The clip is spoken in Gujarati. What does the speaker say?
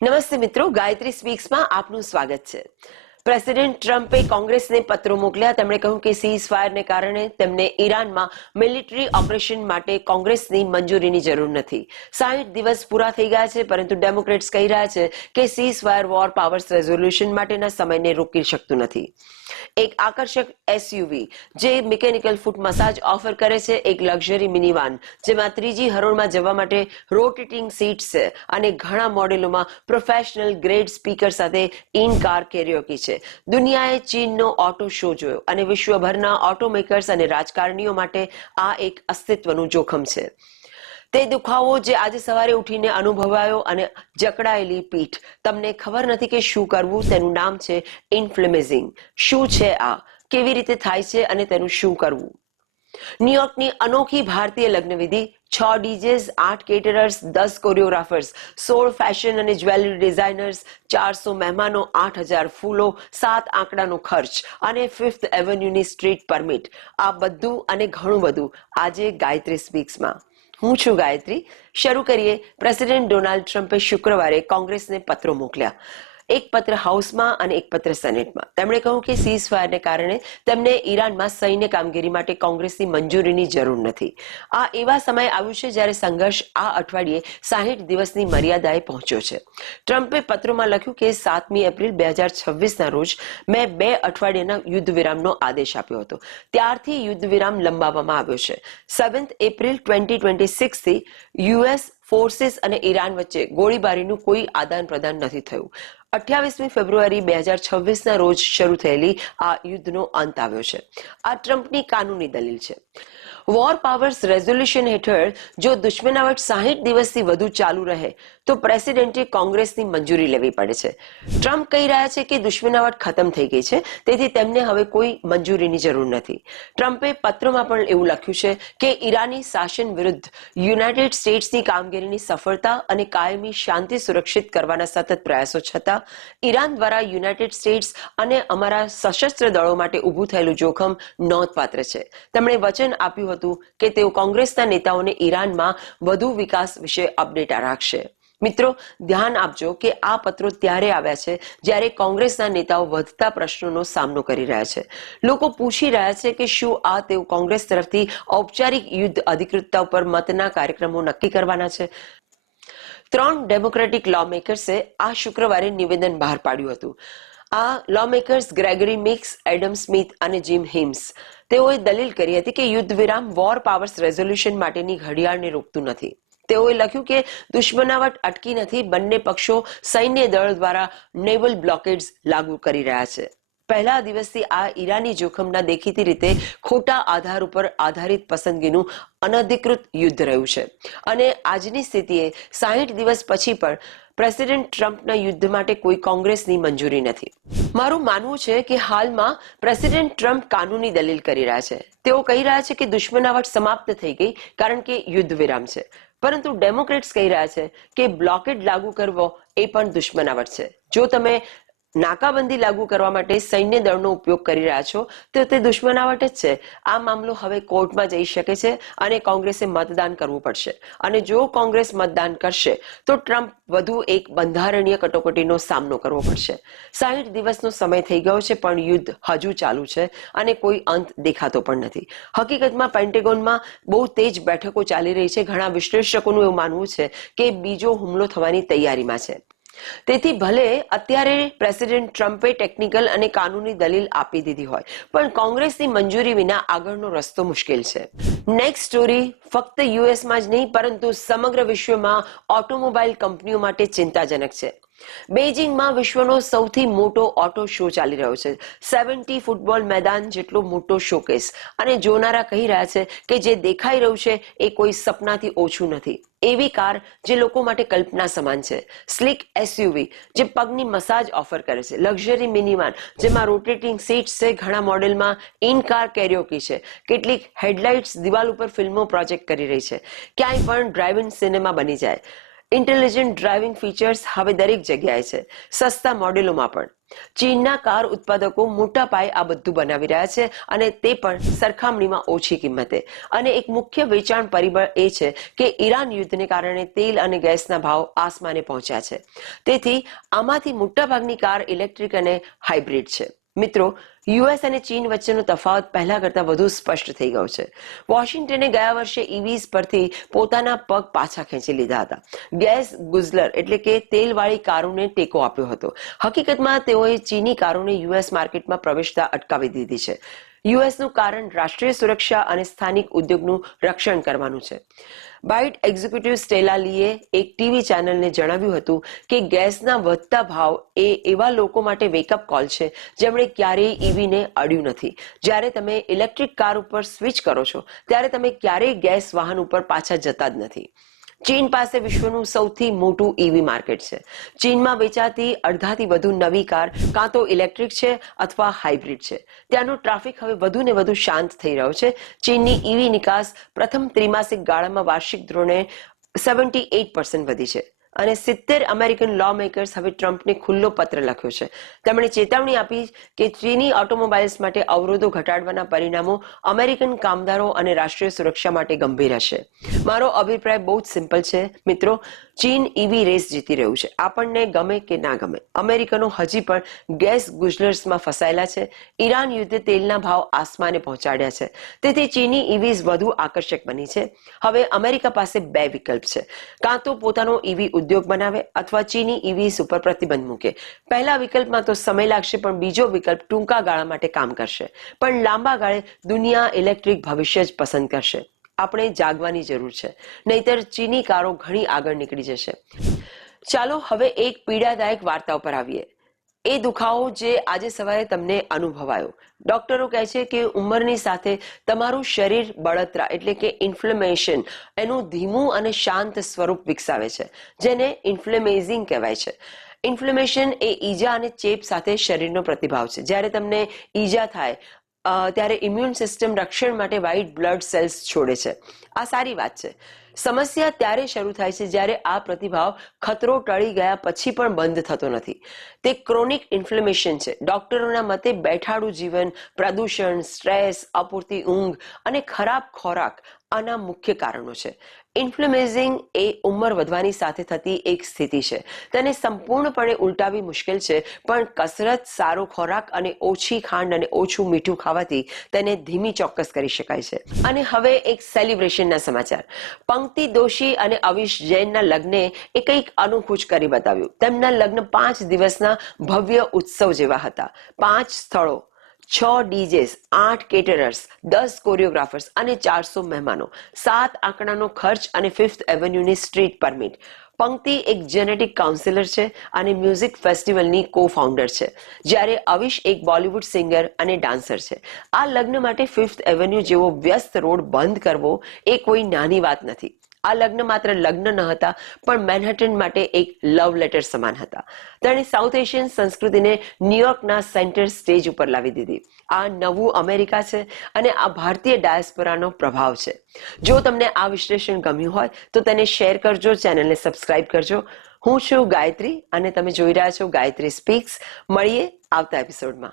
નમસ્તે મિત્રો, ગાયત્રી સ્પીક્સમાં આપનું સ્વાગત છે. પ્રેસિડેન્ટ ટ્રમ્પે કોંગ્રેસને પત્રો મોકલ્યા. તેમણે કહ્યું કે સીઝ ફાયરને કારણે તેમને ઈરાનમાં મિલિટરી ઓપરેશન માટે કોંગ્રેસની મંજૂરીની જરૂર નથી. 60 દિવસ પૂરા થઈ ગયા છે, પરંતુ ડેમોક્રેટ્સ કહી રહ્યા છે કે cease fire war powers resolution માટેના સમયને રોકી શકતું નથી. એક આકર્ષક એસયુવી જે મિકેનિકલ ફૂટ મસાજ ઓફર કરે છે, એક લક્ઝરી મિનિવાન જેમાં ત્રીજી હરોળમાં જવા માટે રોટેટિંગ સીટ્સ છે અને ઘણા મોડેલોમાં પ્રોફેશનલ ગ્રેડ સ્પીકર સાથે ઇન કાર કેરિયોકી છે. દુનિયાએ ચીનનો ઓટો શો જોયો અને વિશ્વભરના ઓટોમેકર્સ અને રાજકારણીઓ માટે આ એક અસ્તિત્વનું જોખમ છે. તે દુખાવો જે આજે સવારે ઉઠીને અનુભવાયો અને જકડાયેલી પીઠ, તમને ખબર નથી કે શું કરવું. તેનું નામ છે ઇન્ફ્લેમેઝિંગ. શું છે આ, કેવી રીતે થાય છે અને તેનું શું કરવું? ન્યુયોર્કની અનોખી ભારતીય લગ્નવિધિ, 6 ડીજેસ, 8 કેટરર્સ, 10 કોરિયોગ્રાફર્સ, 16 ફેશન અને જ્વેલરી ડિઝાઇનર્સ, 400 મહેમાનો, 8000 ફૂલો, 7 આંકડાનો ખર્ચ અને 5th એવન્યુની સ્ટ્રીટ પરમિટ. આ બધું અને ઘણું બધું આજે ગાયત્રી સ્પીક્સમાં. હું છું ગાયત્રી. શરૂ કરીએ. પ્રેસિડેન્ટ ડોનાલ્ડ ટ્રમ્પે શુક્રવારે કોંગ્રેસને પત્રો મોકલ્યા. એક પત્ર હાઉસમાં અને એક પત્ર સેનેટમાં. તેમણે કહ્યું કે સીઝ ફાયરને કારણે તેમને ઈરાનમાં સૈન્ય કામગીરી માટે કોંગ્રેસની મંજૂરીની જરૂર નથી. આ એવા સમયે આવ્યું છે જ્યારે સંઘર્ષ આ અઠવાડિયે 60 દિવસની મર્યાદાએ પહોંચ્યો છે. ટ્રમ્પે પત્રોમાં લખ્યું કે 7મી એપ્રિલ 2026ના રોજ મેં 2 અઠવાડિયાના યુદ્ધ વિરામનો આદેશ આપ્યો હતો. ત્યારથી યુદ્ધ વિરામ લંબાવવામાં આવ્યો છે. 7th એપ્રિલ 2026 થી યુએસ ફોર્સીસ અને ઈરાન વચ્ચે ગોળીબારીનું કોઈ આદાન પ્રદાન નથી થયું. 28મી ફેબ્રુઆરી 2026ના રોજ શરૂ થયેલી આ યુદ્ધનો અંત આવ્યો છે. આ ટ્રમ્પની કાનૂની દલીલ છે. વોર પાવર્સ રેઝોલ્યુશન હેઠળ જો દુશ્મનાવટ 60 દિવસથી વધુ ચાલુ રહે તો પ્રેસિડેન્ટે કોંગ્રેસની મંજૂરી લેવી પડે છે. ટ્રમ્પ કહી રહ્યા છે કે દુશ્મનાવટ ખતમ થઈ ગઈ છે, તેથી તેમને હવે કોઈ મંજૂરીની જરૂર નથી. ટ્રમ્પે પત્રમાં પણ એવું લખ્યું છે કે ઈરાની શાસન વિરુદ્ધ યુનાઇટેડ સ્ટેટ્સની કામગીરીની સફળતા અને કાયમી શાંતિ સુરક્ષિત કરવાના સતત પ્રયાસો છતાં ઈરાન દ્વારા યુનાઇટેડ સ્ટેટ્સ અને અમારા સશસ્ત્ર દળો માટે ઊભું થયેલું જોખમ નોંધપાત્ર છે. તેમણે વચન આપ્યું હતું કે તેઓ કોંગ્રેસના નેતાઓને ઈરાનમાં વધુ વિકાસ વિશે અપડેટ રાખશે. મિત્રો, ધ્યાન આપજો કે આ પત્રો ત્યારે આવ્યા છે જ્યારે કોંગ્રેસના નેતાઓ વધતા પ્રશ્નોનો સામનો કરી રહ્યા છે. લોકો પૂછી રહ્યા છે કે શું આ તેઓ કોંગ્રેસ તરફથી ઔપચારિક યુદ્ધ અધિકૃતતા ઉપર મતના કાર્યક્રમો નક્કી કરવાના છે. 3 ડેમોક્રેટિક લોમેકર્સે આ શુક્રવારે નિવેદન બહાર પાડ્યું હતું. આ લોમેકર્સ ગ્રેગરી મિક્સ, એડમ સ્મિથ અને જીમ હિમ્સ. તેઓએ દલીલ કરી હતી કે યુદ્ધ વિરામ વોર પાવર્સ રેઝોલ્યુશન માટેની ઘડિયાળને રોકતું નથી. તેઓએ લખ્યું કે દુશ્મનાવટ અટકી નથી. બંને પક્ષો સૈન્ય દળ દ્વારા નેવલ બ્લોકેડ્સ લાગુ કરી રહ્યા છે. પહેલા દિવસથી આ ઈરાની જોખમના દેખીતી રીતે ખોટા આધાર ઉપર આધારિત પસંદગીનું અનધિકૃત યુદ્ધ રહ્યું છે અને આજની સ્થિતિએ 60 દિવસ પછી પણ પ્રેસિડેન્ટ ટ્રમ્પના યુદ્ધ માટે કોઈ કોંગ્રેસની મંજૂરી નથી. મારું માનવું છે કે હાલમાં પ્રેસિડેન્ટ ટ્રમ્પ કાનૂની દલીલ કરી રહ્યા છે. તેઓ કહી રહ્યા છે કે દુશ્મનાવટ સમાપ્ત થઈ ગઈ કારણ કે યુદ્ધ વિરામ છે, પરંતુ ડેમોક્રેટ્સ કહી રહ્યા છે કે બ્લોકેડ લાગુ કરવો એ પણ દુશ્મનાવટ છે. જો તમે નાકાબંધી લાગુ કરવા માટે સૈન્ય દળનો ઉપયોગ કરી રહ્યા છો તો તે દુશ્મનાવટ જ છે. આ મામલો હવે કોર્ટમાં જઈ શકે છે અને કોંગ્રેસે મતદાન કરવું પડશે. અને જો કોંગ્રેસ મતદાન કરશે તો ટ્રમ્પ વધુ એક બંધારણીય કટોકટીનો સામનો કરવો પડશે. 60 દિવસનો સમય થઈ ગયો છે, પણ યુદ્ધ હજુ ચાલુ છે અને કોઈ અંત દેખાતો પણ નથી. હકીકતમાં પેન્ટેગોનમાં બહુ તેજ બેઠકો ચાલી રહી છે. ઘણા વિશ્લેષકોનું એવું માનવું છે કે બીજો હુમલો થવાની તૈયારીમાં છે. તેથી ભલે અત્યારે પ્રેસિડેન્ટ ટ્રમ્પે ટેકનિકલ અને કાનૂની દલીલ આપી દીધી હોય, પણ કોંગ્રેસની મંજૂરી વિના આગળનો રસ્તો મુશ્કેલ છે. નેક્સ્ટ સ્ટોરી ફક્ત યુએસમાં જ નહીં પરંતુ સમગ્ર વિશ્વમાં ઓટોમોબાઈલ કંપનીઓ માટે ચિંતાજનક છે. બેઇજિંગમાં વિશ્વનો સૌથી મોટો ઓટો શો ચાલી રહ્યો છે. 70 ફૂટબોલ મેદાન જેટલો મોટો શોકેસ, અને જોનારા કહી રહ્યા છે કે જે દેખાઈ રહ્યું છે એ કોઈ સપનાથી ઓછું નથી. એવી કાર જે લોકો માટે કલ્પના સમાન છે. સ્લીક એસયુવી જે પગની મસાજ ઓફર કરે છે. લક્ઝરી મિનિવાન જેમાં રોટેટિંગ સીટ્સ છે. ઘણા મોડેલમાં ઇન કાર કેરિયોકી છે. કેટલીક હેડલાઇટ્સ દિવાલ ઉપર ફિલ્મો પ્રોજેક્ટ કરી રહી છે. ક્યાંય પણ ડ્રાઇવ ઇન સિનેમા બની જાય. ઇન્ટેલિજન્ટ ડ્રાઇવિંગ ફીચર્સ હવે દરેક જગ્યાએ છે, સસ્તા મોડેલોમાં પણ. ચીનના કાર ઉત્પાદકો મોટા પાયે આ બધું બનાવી રહ્યા છે અને તે પણ સરખામણીમાં ઓછી કિંમતે. અને એક મુખ્ય વેચાણ પરિબળ એ છે કે ઈરાન યુદ્ધને કારણે તેલ અને ગેસના ભાવ આસમાને પહોંચ્યા છે. તેથી આમાંથી મોટાભાગની કાર ઇલેક્ટ્રિક અને હાઇબ્રિડ છે. મિત્રો, યુએસ અને ચીન વચ્ચેનો તફાવત પહેલા કરતા વધુ સ્પષ્ટ થઈ ગયો છે. વોશિંગ્ટને ગયા વર્ષે ઇવીઝ પરથી પોતાના પગ પાછા ખેંચી લીધા હતા. ગેસ ગુઝલર એટલે કે તેલવાળી કારોને ટેકો આપ્યો હતો. હકીકતમાં તેઓએ ચીની કારોને યુએસ માર્કેટમાં પ્રવેશતા અટકાવી દીધી છે. યુએસનું કારણ રાષ્ટ્રીય સુરક્ષા અને સ્થાનિક ઉદ્યોગનું રક્ષણ કરવાનું છે. બાઇટ એક્ઝિક્યુટિવ સ્ટેલા લીએ એક ટીવી ચેનલને જણાવ્યું હતું કે ગેસના વધતા ભાવ એ એવા લોકો માટે વેકઅપ કોલ છે જેમણે ક્યારેય ઈવીને અડ્યું નથી. જ્યારે તમે ઇલેક્ટ્રિક કાર ઉપર સ્વિચ કરો છો ત્યારે તમે ક્યારેય ગેસ વાહન ઉપર પાછા જતા જ નથી. ચીન પાસે વિશ્વનું સૌથી મોટું ઈવી માર્કેટ છે. ચીનમાં વેચાતી અડધાથી વધુ નવી કાર કાં તો ઇલેક્ટ્રિક છે અથવા હાઇબ્રિડ છે. ત્યાંનો ટ્રાફિક હવે વધુ ને વધુ શાંત થઈ રહ્યો છે. ચીનની ઈવી નિકાસ પ્રથમ ત્રિમાસિક ગાળામાં વાર્ષિક ધોરણે 78% વધી છે. અને 70 અમેરિકન લો મેકર્સ હવે ટ્રમ્પને ખુલ્લો પત્ર લખ્યો છે. તેમણે ચેતવણી આપી કે ચીની ઓટોમોબાઇલ્સ માટે અવરોધો ઘટાડવાના પરિણામો અમેરિકન કામદારો અને રાષ્ટ્રીય સુરક્ષા માટે ગંભીર હશે. મારો અભિપ્રાય બહુ જ સિમ્પલ છે મિત્રો. ચીન ઈવી રેસ જીતી રહ્યું છે. આપણને ગમે કે ના ગમે, અમેરિકનો હજી પણ ગેસ ગુઝલર્સમાં ફસાયેલા છે. ઈરાન યુદ્ધે તેલના ભાવ આસમાને પહોંચાડ્યા છે. તેથી ચીની ઈવીઝ વધુ આકર્ષક બની છે. હવે અમેરિકા પાસે બે વિકલ્પ છે. કાં તો પોતાનો ઈવી ઉદ્યોગ બનાવે અથવા ચીની ઈવીઝ ઉપર પ્રતિબંધ મૂકે. પહેલા વિકલ્પમાં તો સમય લાગશે, પણ બીજો વિકલ્પ ટૂંકા ગાળા માટે કામ કરશે. પણ લાંબા ગાળે દુનિયા ઇલેક્ટ્રિક ભવિષ્ય જ પસંદ કરશે. આપણે જાગવાની જરૂર છે, નહીતર ચીની કારો ઘણી આગળ નીકળી જશે. ચાલો હવે એક પીડાદાયક વાર્તા ઉપર આવીએ. એ દુખાવો જે આજે સવારે તમને અનુભવાયો. ડોક્ટરો કહે છે કે ઉંમરની સાથે તમારું શરીર બળતરા એટલે કે ઇન્ફ્લેમેશન એનું ધીમું અને શાંત સ્વરૂપ વિકસાવે છે, જેને ઇન્ફ્લેમેઝિંગ કહેવાય છે. ઇન્ફ્લેમેશન એ ઈજા અને ચેપ સાથે શરીરનો પ્રતિભાવ છે. જ્યારે તમને ઈજા થાય ત્યારે ઇમ્યુન સિસ્ટમ રક્ષણ માટે વ્હાઇટ બ્લડ સેલ્સ છોડે છે. આ સારી વાત છે. સમસ્યા ત્યારે શરૂ થાય છે જ્યારે આ પ્રતિભાવ ખતરો ટળી ગયા પછી પણ બંધ થતો નથી. તે ક્રોનિક ઇન્ફ્લેમેશન છે. ડોક્ટરોના મતે બેઠાડું જીવન, પ્રદૂષણ, સ્ટ્રેસ, અપૂરતી ઊંઘ અને ખરાબ ખોરાક આના મુખ્ય કારણો છે. ઇન્ફ્લેમેઝિંગ એ ઉંમર વધવાની સાથે થતી એક સ્થિતિ છે. તેને સંપૂર્ણપણે ઉલટાવી મુશ્કેલ છે, પણ કસરત, સારો ખોરાક અને ઓછી ખાંડ અને ઓછું મીઠું ખાવાથી તેને ધીમી ચોક્કસ કરી શકાય છે. અને હવે એક સેલિબ્રેશનના સમાચાર. પંક્તિ દોશી અને અવિશ જૈનના લગ્ને એ કંઈક અનોખું જ કરી બતાવ્યું. તેમના લગ્ન 5 દિવસના ભવ્ય ઉત્સવ જેવા હતા. 5 સ્થળો, 6 ડીજેસ, 8 કેટરર્સ, 10 કોરિયોગ્રાફર્સ અને 400 મહેમાનો, 7 આંકડાનો ખર્ચ અને 5th એવન્યુની સ્ટ્રીટ પરમિટ. પંક્તિ એક જેનેટિક કાઉન્સિલર છે અને મ્યુઝિક ફેસ્ટિવલની કો ફાઉન્ડર છે, જ્યારે અવિશ એક બોલિવૂડ સિંગર અને ડાન્સર છે. આ લગ્ન માટે 5th એવન્યુ જેવો વ્યસ્ત રોડ બંધ કરવો એ કોઈ નાની વાત નથી. આ લગ્ન માત્ર લગ્ન ન હતા, પણ મેનહટન માટે એક લવ લેટર સમાન હતા. તેણે સાઉથ એશિયન સંસ્કૃતિને ન્યુયોર્કના સેન્ટર સ્ટેજ ઉપર લાવી દીધી. આ નવું અમેરિકા છે અને આ ભારતીય ડાયસ્પોરાનો પ્રભાવ છે. જો તમને આ વિશ્લેષણ ગમ્યું હોય તો તેને શેર કરજો, ચેનલને સબસ્ક્રાઇબ કરજો. હું છું ગાયત્રી અને તમે જોઈ રહ્યા છો ગાયત્રી સ્પીક્સ. મળીએ આવતા એપિસોડમાં.